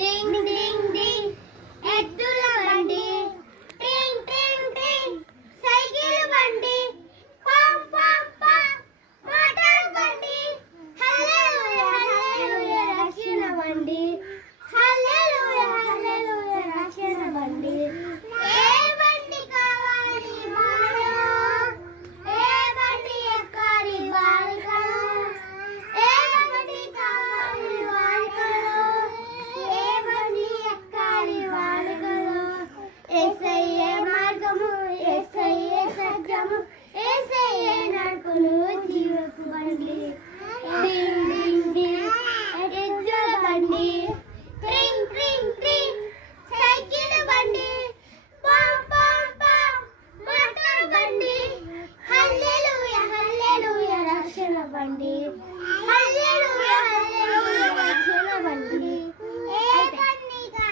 డింగ్ డింగ్ డింగ్ ఎద్దుల బండి, టింగ్ టింగ్ టింగ్ సైకిల్ బండి, పాం పాం పాం మోటార్ బండి, హల్లెలూయా హల్లెలూయా రక్షణ బండి, హల్లెలూయా హల్లెలూయా రక్షణ బండి.